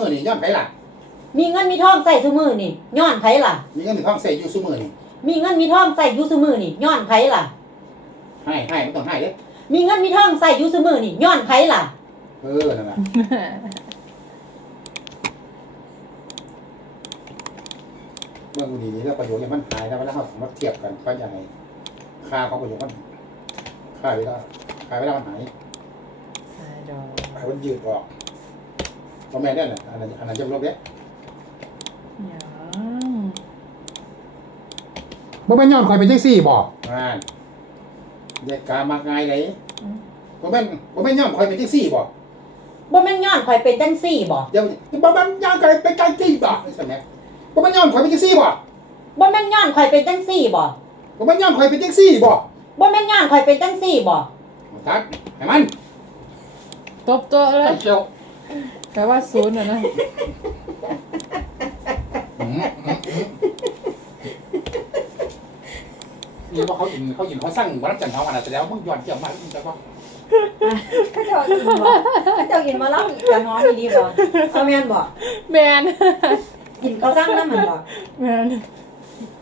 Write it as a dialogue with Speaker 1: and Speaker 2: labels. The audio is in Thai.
Speaker 1: มือนี่ย้อนไผล่ะ
Speaker 2: มีเงินมีทองใส่ซุมือนี่ย้อนไผล่ะ
Speaker 1: มีเงินมีทองใส่อยู่ซุมือนี่
Speaker 2: มีเงินมีทองใส่อยู่ซุมือนี่ย้อนไผล่ะ
Speaker 1: ให้ไม่ต้องให้เด้
Speaker 2: มีเงินมีทองใส่อยู่ซุมือนี่ย้อนไผล่ะ
Speaker 1: นั่นน่ะเมื่อกูดีแล้วประโยชน์เนี่ยมันหายแล้วแล้วเรามาเทียบกันก็ยังไงค่าของประโยชน์มันค่าเวลามันหายมันยืดออกเพราะแม่เนี่ยอันนั้นจะลบเนี้ยบ่แม่นย้อนข่อยเป็นจังซี่บ่เด็กกามากง่ายเลยบ่แม่นย้อนข่อยเป็นจังซี่บ่
Speaker 2: บ่แม่นย้อนข่อยเป็นจังซี่บ่
Speaker 1: เดี๋ยวบ่แม่นย้อนข่อยเป็นจังซี่บ่ใช่ไหมบ่แม่นย้อนข่อยเป็นจังซี่บ่
Speaker 2: บ่แม่นย้อนข่อยเป็นจังซี่บ่
Speaker 1: บ่แม่นย้อนข่อยเป็นจังซี่บ่
Speaker 2: บ่แม่นย้อนข่อยเป็นจังซี่บ่
Speaker 1: ตัดให้มัน
Speaker 3: ตบตัวเลย
Speaker 1: เจ้า
Speaker 3: แต่ว่าศูนย์นะ
Speaker 1: นี่ว่าเขาอินเขาสร้างวัดจันทร์เขาขนาดแล้วมึงย้อนเกี่ยวมาแต่ว่า
Speaker 2: เขาเจ้าอินบ่เขาเจ้าอินมาเล่ากันฮ้อนดีบ่เอาแม่นบ่
Speaker 3: แมน
Speaker 2: กินเขาสร้างน้ำมันบ่
Speaker 3: แมน